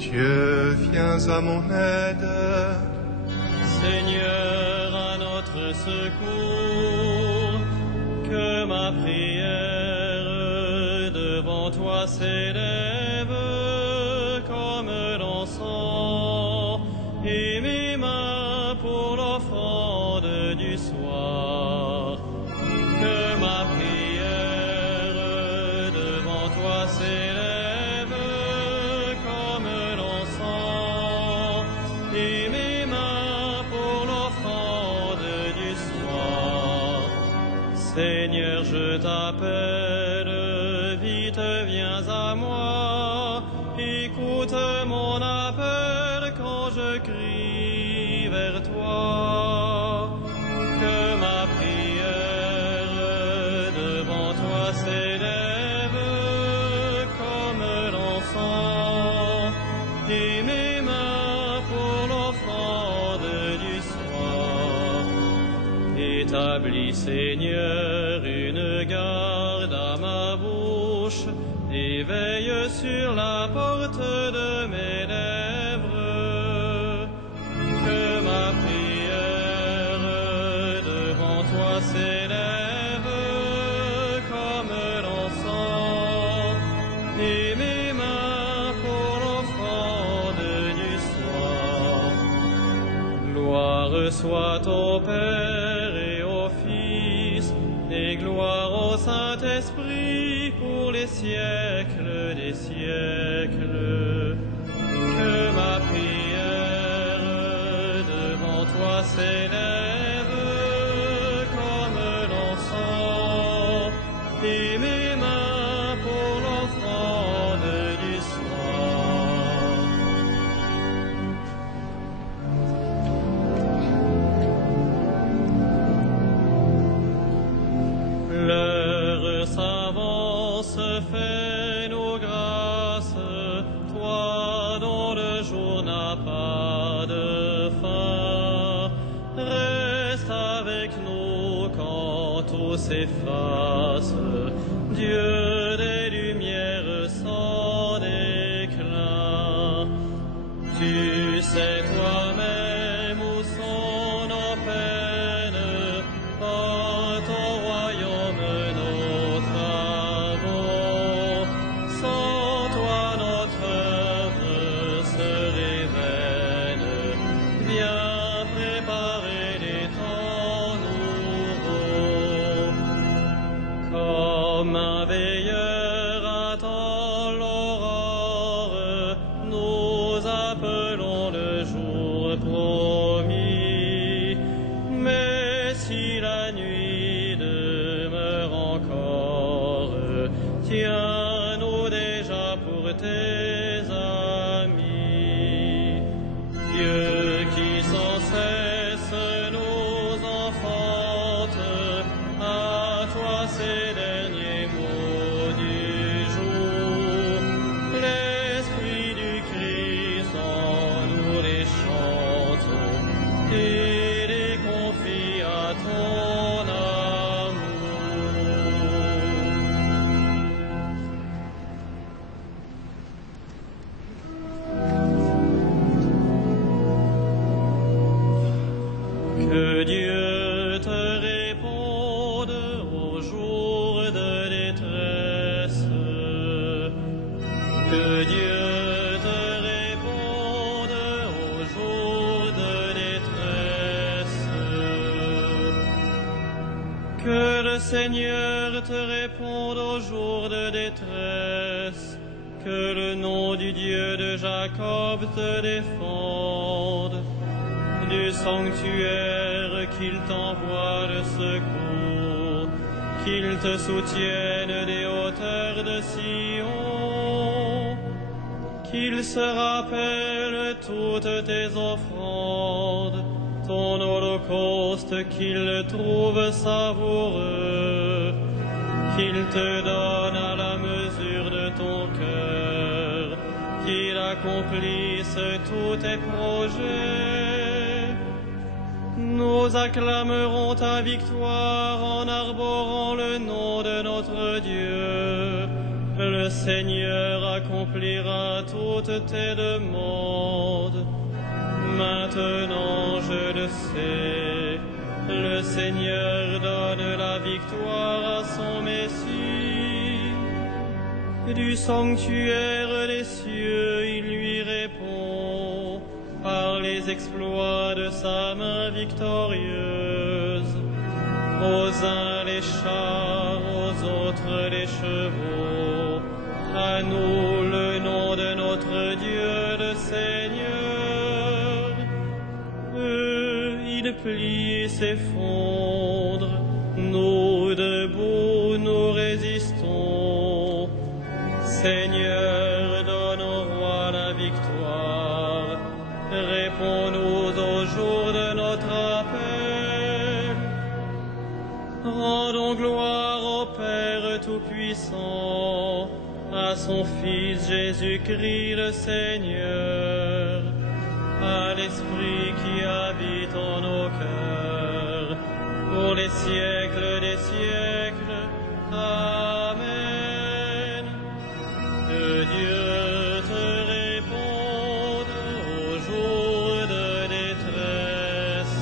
Dieu, viens à mon aide. Seigneur, à notre secours, que ma prière devant toi s'élève comme l'encens, et mes mains pour l'offrande du soir. Que ma prière devant toi s'élève comme l'encens, et mes mains pour l'offrande du soir. Seigneur, je t'appelle, vite viens à moi, écoute mon appel quand je crie vers toi. Que ma prière devant toi s'élève comme l'encens, et mes mains pour l'offrande du soir. Établis, Seigneur, une garde à ma bouche, et veille sur la porte de mes lèvres. Que ma prière devant toi s'élève comme l'encens, et mes mains pour l'offrande du soir. Gloire soit au Père et au Fils, et gloire au Saint-Esprit pour les siècles des siècles. Que ma prière devant toi s'élève comme l'encens, et mes mains pour l'offrande du soir. L'heure s'avance, fais nos grâces, toi dont le jour n'a pas de fin. Reste avec nous quand tout s'efface, Dieu des lumières sans déclin. Tu sais toi-même où sont nos peines, en ton royaume nos travaux. Sans toi notre œuvre serait vaine. Viens préparer les temps nouveaux. Comme un veilleur attend l'aurore, nous appelons le jour promis. Mais si la nuit demeure encore, tiens-nous déjà pour tes amis. Dieu qui sans cesse nous enfante, à toi ces derniers mots du jour. L'Esprit du Christ en nous les chante, et les confie à ton amour. Que Dieu te réponde au jour de détresse. Que Dieu te réponde au jour de détresse. Que le Seigneur te réponde au jour de détresse. Que le nom du Dieu de Jacob te défende. Du sanctuaire qu'il t'envoie le secours, qu'il te soutienne des hauteurs de Sion, qu'il se rappelle toutes tes offrandes, ton holocauste qu'il le trouve savoureux, qu'il te donne à la mesure de ton cœur, qu'il accomplisse tous tes projets. Nous acclamerons ta victoire en arborant le nom de notre Dieu. Le Seigneur accomplira toutes tes demandes. Maintenant je le sais, le Seigneur donne la victoire à son Messie. Du sanctuaire des cieux il lui répond par les exploits de sa main victorieuse. Aux uns les chars, aux autres les chevaux. À nous le nom de notre Dieu, le Seigneur. Eux, ils plient et s'effondrent. Nous, debout, nous résistons. Seigneur, donne au roi la victoire. Réponds-nous au jour de notre appel. Rendons gloire au Père Tout-Puissant, à son Fils Jésus-Christ le Seigneur, à l'Esprit qui habite en nos cœurs, pour les siècles des siècles. Amen. Que Dieu te réponde au jour de détresse.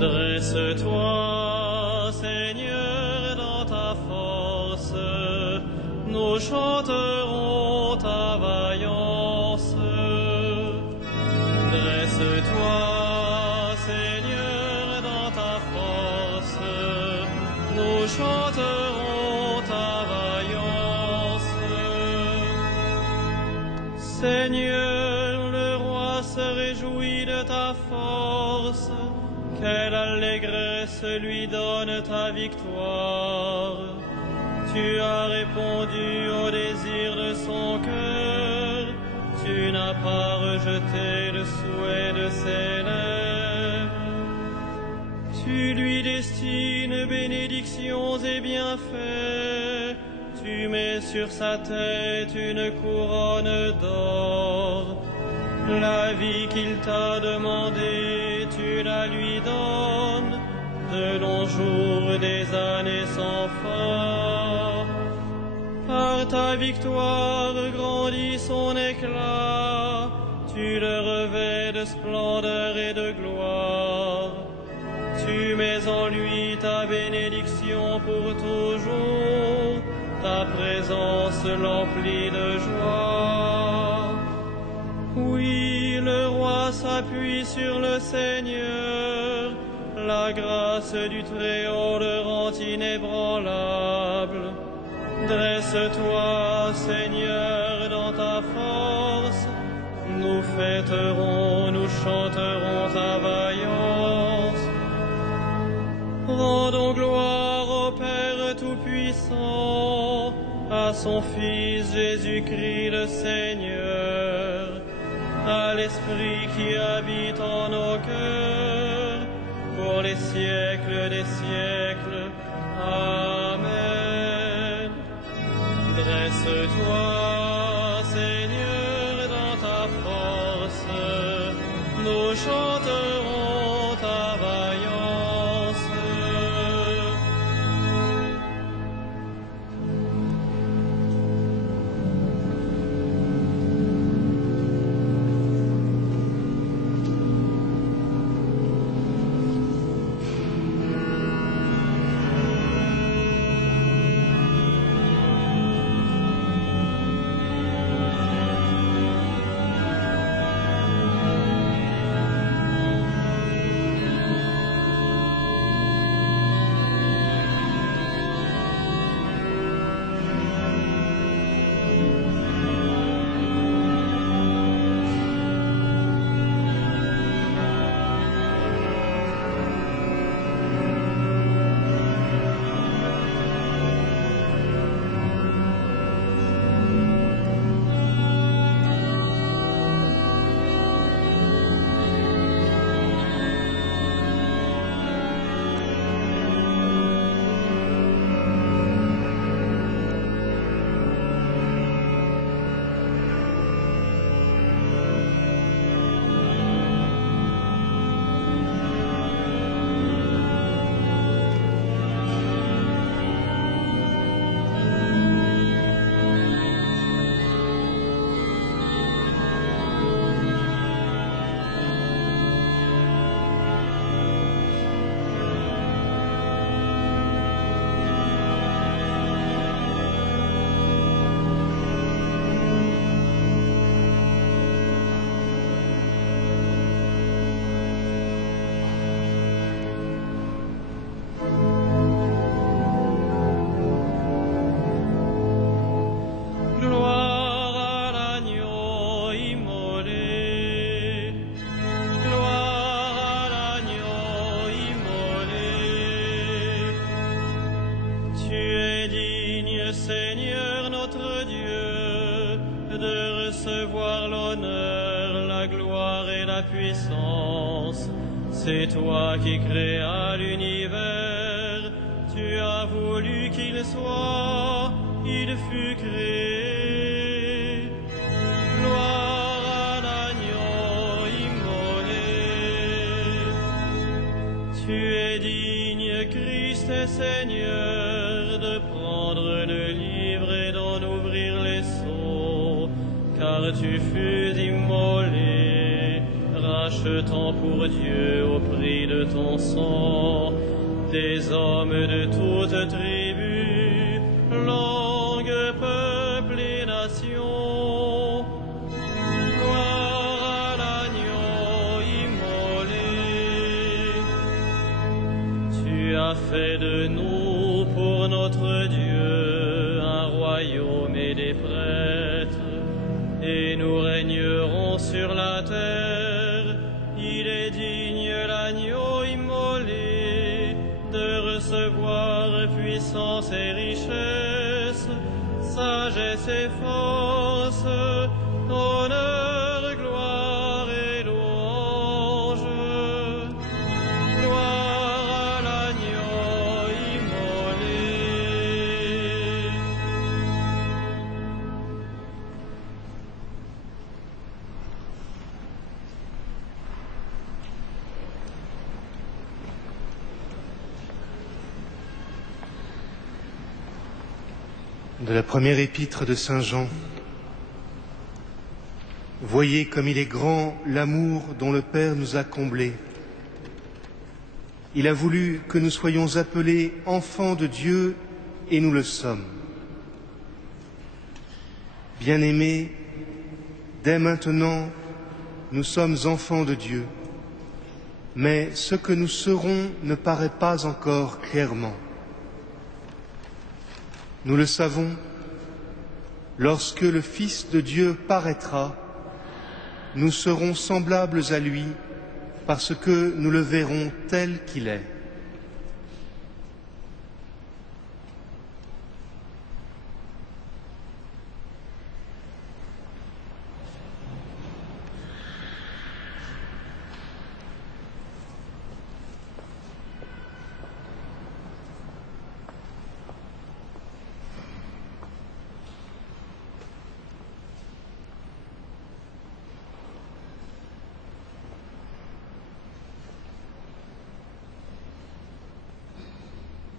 Dresse-toi, Seigneur, dans ta force, nous chanterons ta vaillance. Dresse-toi, Seigneur, dans ta force, nous chanterons ta vaillance. Seigneur, le roi se réjouit de ta force. Quelle allégresse lui donne ta victoire. Tu as répondu au désir de son cœur. Tu n'as pas rejeté le souhait de ses lèvres. Tu lui destines bénédictions et bienfaits. Tu mets sur sa tête une couronne d'or. La vie qu'il t'a demandée, tu la lui donnes, de longs jours, des années sans fin. Par ta victoire grandit son éclat, tu le revêts de splendeur et de gloire. Tu mets en lui ta bénédiction pour toujours, ta présence l'emplit de joie. Oui, le roi s'appuie sur le Seigneur, la grâce du Très-Haut le rend inébranlable. Dresse-toi, Seigneur, dans ta force, nous fêterons, nous chanterons ta vaillance. Rendons gloire au Père Tout-Puissant, à son Fils Jésus-Christ le Seigneur, à l'Esprit qui habite en nos cœurs, pour les siècles des siècles. Amen. Dresse-toi, Seigneur, dans ta force, nous chanterons ta Tu es digne, Seigneur notre Dieu, de recevoir l'honneur, la gloire et la puissance. C'est toi qui créas l'univers, tu as voulu qu'il soit, il fut créé. Gloire à l'agneau immolé. Tu es digne, Christ et Seigneur, de prendre le livre et d'en ouvrir les sceaux, car tu fus immolé, rachetant pour Dieu au prix de ton sang des hommes de toutes tribus, langues, peuples et nations. Gloire à l'agneau immolé. Tu as fait de nous pour notre Dieu un royaume et des prêtres, et nous régnerons sur la terre. Il est digne l'agneau immolé de recevoir puissance et richesse, sagesse et force, honneur, gloire et louange. Gloire à l'agneau immolé. De la première épître de Saint Jean. Voyez comme il est grand l'amour dont le Père nous a comblés. Il a voulu que nous soyons appelés enfants de Dieu et nous le sommes. Bien-aimés, dès maintenant, nous sommes enfants de Dieu, mais ce que nous serons ne paraît pas encore clairement. Nous le savons, lorsque le Fils de Dieu paraîtra, nous serons semblables à lui parce que nous le verrons tel qu'il est.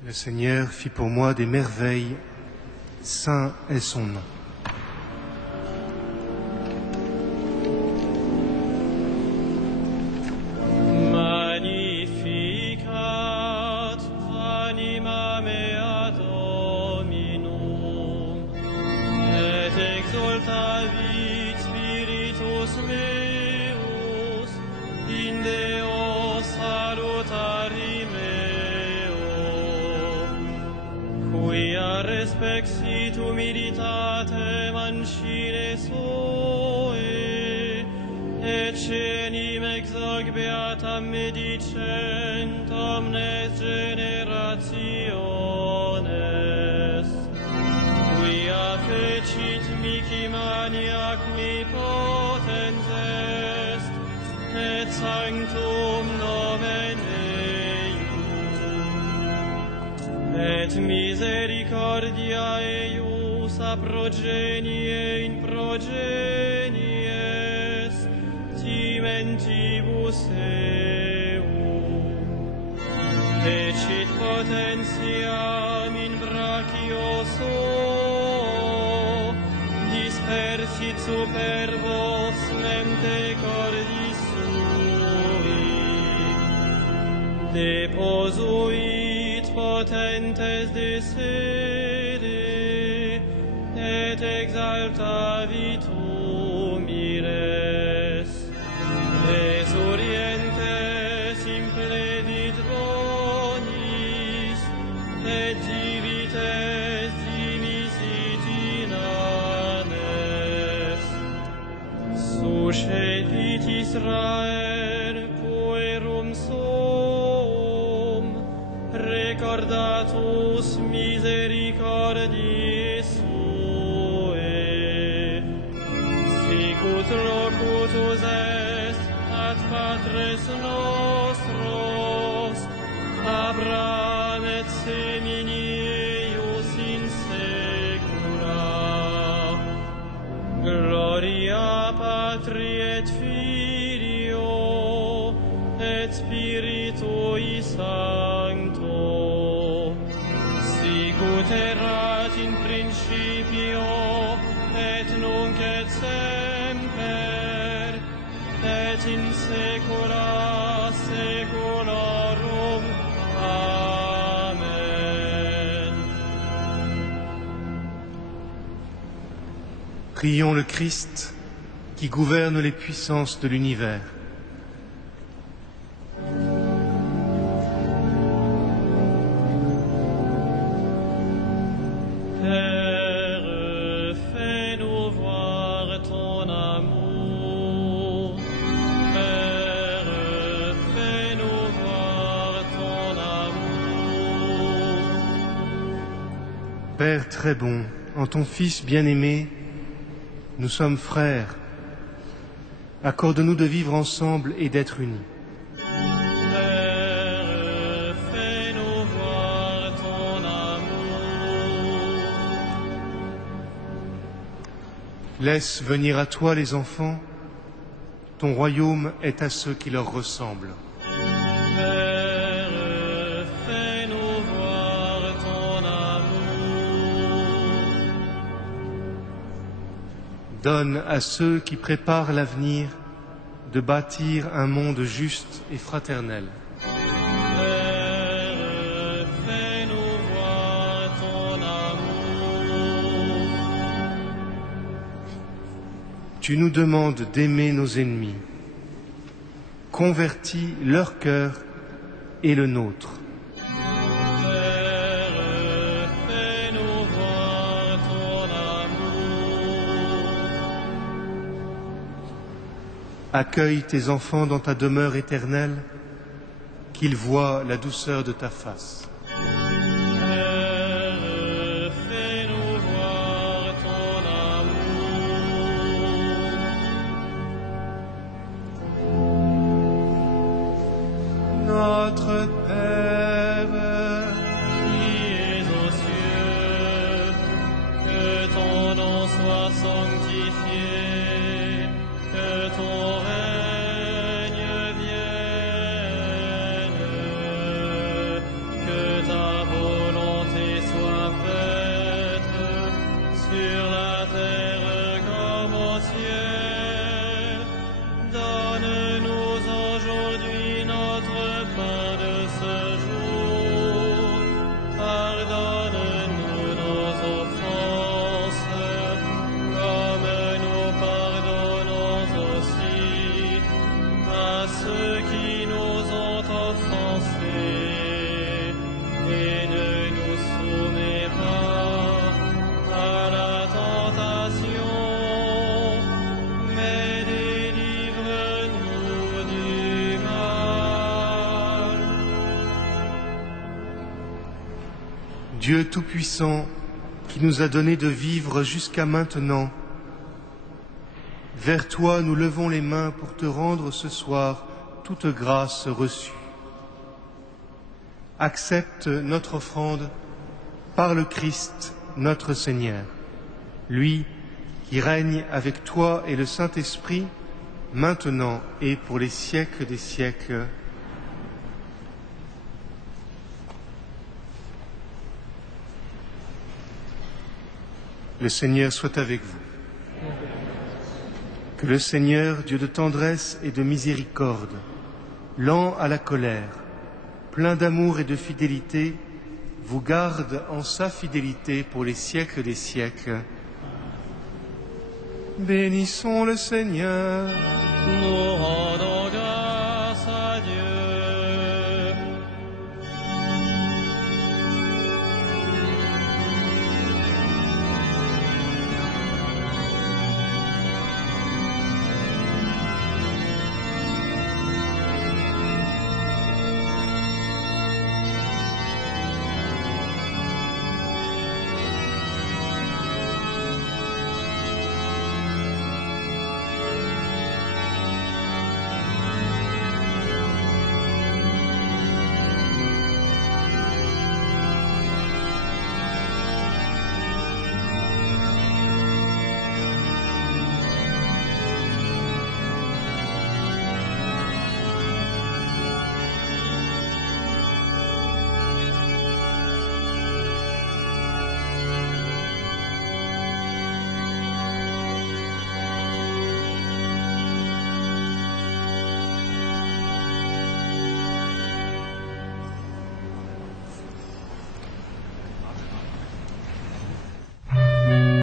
Le Seigneur fit pour moi des merveilles, saint est son nom. Magnificat anima mea Dominum, et exultavit spiritus meus, in Deo salutari quia respexit humilitatem ancile Zoe, et cenim exog beatam medicent omnes generationes, quia fecit mihi mania qui potens est, et sanctum nomen et misericordia eius a progenie in progenies timentibus eum, fecit potentiam in brachio suo, dispersit superbos mente cordis sui, deposuit potentes de sede, et exaltavit humires, exurientes impledit bonis, et divites dimisit inanes. Suscepit Israel puerum suum, recordatus mis misericordii sue. Sicut locutus est ad patres nostros, Abraham et seminius in secula. Gloria Patri et Filio et Spiritui Sancto, sicut erat in principio et nunc et semper et in saecula saeculorum. Amen. Prions le Christ qui gouverne les puissances de l'univers. Père, fais-nous voir ton amour. Père, fais-nous voir ton amour. Père très bon, en ton Fils bien-aimé, nous sommes frères. Accorde-nous de vivre ensemble et d'être unis. Père, fais-nous voir ton amour. Laisse venir à toi les enfants, ton royaume est à ceux qui leur ressemblent. Père, fais-nous voir ton amour. Donne à ceux qui préparent l'avenir de bâtir un monde juste et fraternel. Père, fais-nous voir ton amour. Tu nous demandes d'aimer nos ennemis. Convertis leur cœur et le nôtre. Père, fais-nous voir ton amour. Accueille tes enfants dans ta demeure éternelle, qu'ils voient la douceur de ta face. Père, fais-nous voir ton amour. Notre Père, Qui es aux cieux, que ton nom soit sanctifié, que ton règne vienne, que ta volonté soit faite sur la terre comme au ciel. Donne-nous aujourd'hui notre pain de ce jour. Pardonne-nous nos offenses, comme nous pardonnons aussi à ceux qui nous ont offensés. Et ne nous soumets pas à la tentation, mais délivre-nous du mal. Dieu Tout-Puissant, qui nous a donné de vivre jusqu'à maintenant, vers toi nous levons les mains pour te rendre ce soir toute grâce reçue. Accepte notre offrande par le Christ, notre Seigneur, lui qui règne avec toi et le Saint-Esprit, maintenant et pour les siècles des siècles. Le Seigneur soit avec vous. Que le Seigneur, Dieu de tendresse et de miséricorde, lent à la colère, plein d'amour et de fidélité, vous garde en sa fidélité pour les siècles des siècles. Bénissons le Seigneur. Nous